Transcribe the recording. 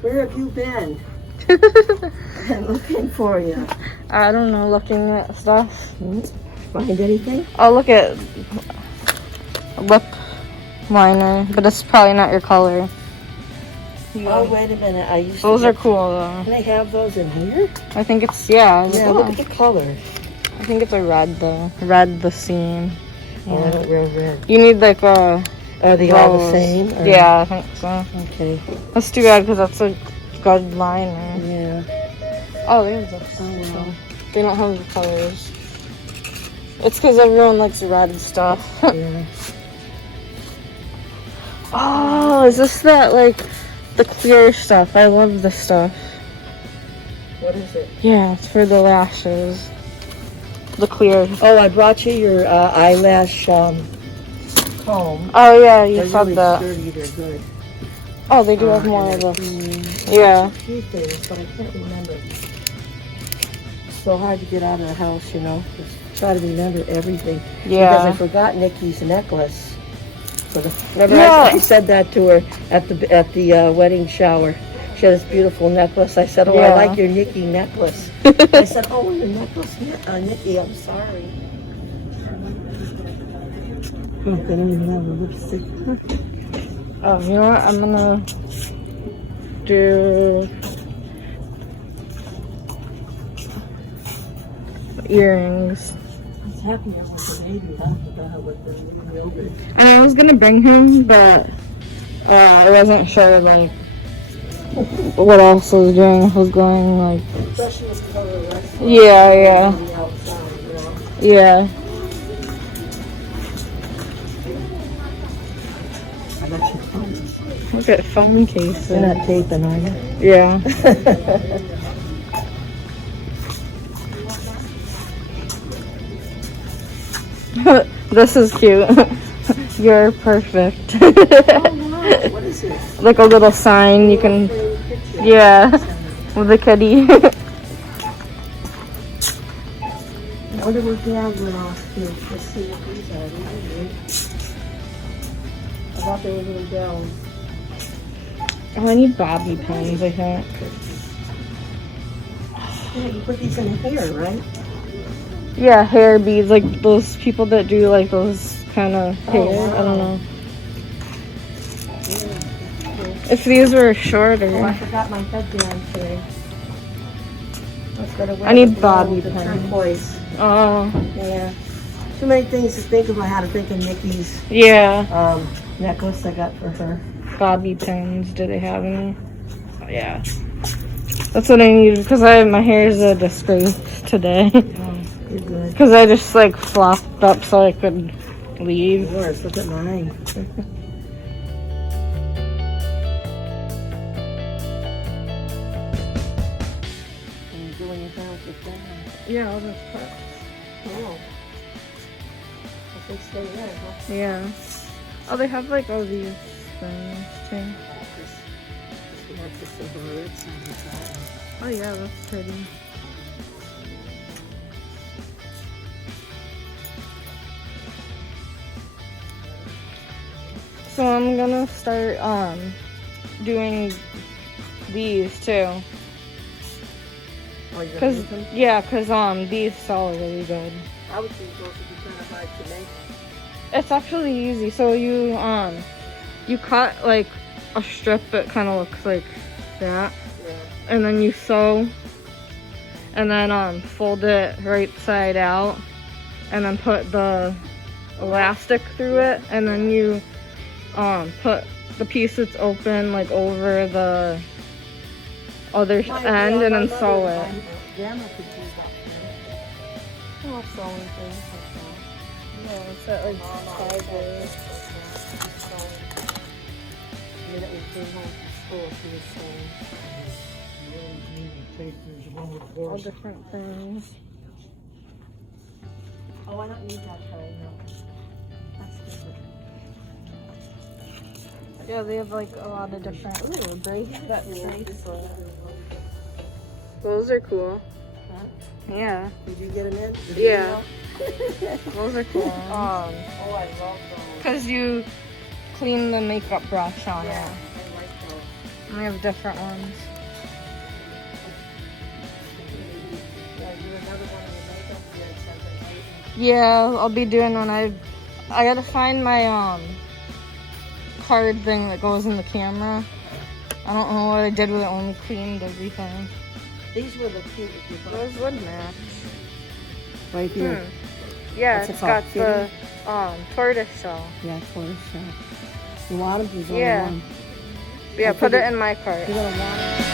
Where have you been? I'm looking for you. I don't know, looking at stuff. Find anything? I'll look at lip liner, but it's probably not your color. Oh, wait a minute. I used Those to are get, cool though. Can I have those in here? I think it's, yeah. Yeah, look at the colors. I think it's a red though. Red the seam. Oh, I don't wear red. You need like a... Are they all the same? Or? Yeah, I think so. Okay. That's too bad because that's a good liner. Yeah. Oh, they have this. Oh, well. They don't have the colors. It's because everyone likes red stuff. Yeah. Oh, is this that, like, the clear stuff? I love this stuff. What is it? Yeah, it's for the lashes. The clear. Oh, I brought you your eyelash comb. Oh, yeah, you They're said really that. sturdy. They're good. Oh, they do have more of this. Yeah. A few things, but I can't remember. It's so hard to get out of the house, you know. Just try to remember everything. Yeah. Because I forgot Nikki's necklace. So remember, Yeah. I said that to her at the wedding shower. She had this beautiful necklace. I said, "Oh, Yeah. I like your Nikki necklace." I said, "Oh, your necklace, Nikki. I'm sorry." Oh, I don't even have a lipstick. Oh, you know what? I'm gonna do earrings. What's happening with the baby, huh? With the yogurt. I was gonna bring him, but I wasn't sure like what else I was doing. I was going like, Especially with color, yeah. on the outside, you know. Yeah. I got your phones. Look at phone cases. You're not taping, are you? Yeah. This is cute. You're perfect. Oh, wow. What is this? Like a little sign you can, yeah, with a kitty. I wonder what the other off here. Let's see what these are. These are good. I thought they were little bells. Oh, I need bobby pins, I think. Yeah, you put these in hair, right? Yeah, hair beads, like those people that do like those kind of hair. wow. I don't know. If these were shorter. Oh, I forgot my headband today. I need bobby the pins. turquoise. Oh, Yeah. Too many things to think about how to think of Nikki's yeah. necklace I got for her. Bobby pins. Do they have any? Oh, yeah. That's what I need because my hair is a disgrace today. Oh, you're good. Because I just like flopped up so I could leave. Yours, look at mine. And you're doing your hair with your fan. Yeah, I'll just put. Oh. If they stay there, huh? Yeah. Oh, they have like all these things too. We have the silver roots on the side. Oh yeah, that's pretty. So I'm gonna start doing these too. Oh, you're Cause making? yeah, cause these sell really good. I would think those would be kind of hard to make. It's actually easy. So you cut like a strip that kind of looks like that, Yeah. and then you sew, and then fold it right side out, and then put the elastic through it, and then you put the piece that's open like over the other end, and then sew it. Grandma could do that. I love sewing things like that. Yeah, it's at like Target. The minute we came home from school, she was saying, All different things. "Oh, I don't need that kind, no. That's different." Yeah, they have like a lot of different. Ooh, bracelet. Those are cool. Huh? Yeah. Did you get them in? Did Yeah. you know? Those are cool. Oh, I love those. Because you clean the makeup brush on Yeah, it. I like those. I have different ones. Yeah, do another one of the makeup. You had something, right? Yeah, I'll be doing when I gotta find my card thing that goes in the camera. I don't know what I did with it, only cleaned everything. These were the two that you bought. Those would match. Right here. Yeah, What's it it's called? got the tortoise shell. Yeah, tortoise shell. You want them? There's only Yeah. one. Yeah, I put it figured- in my cart. You're gonna want them.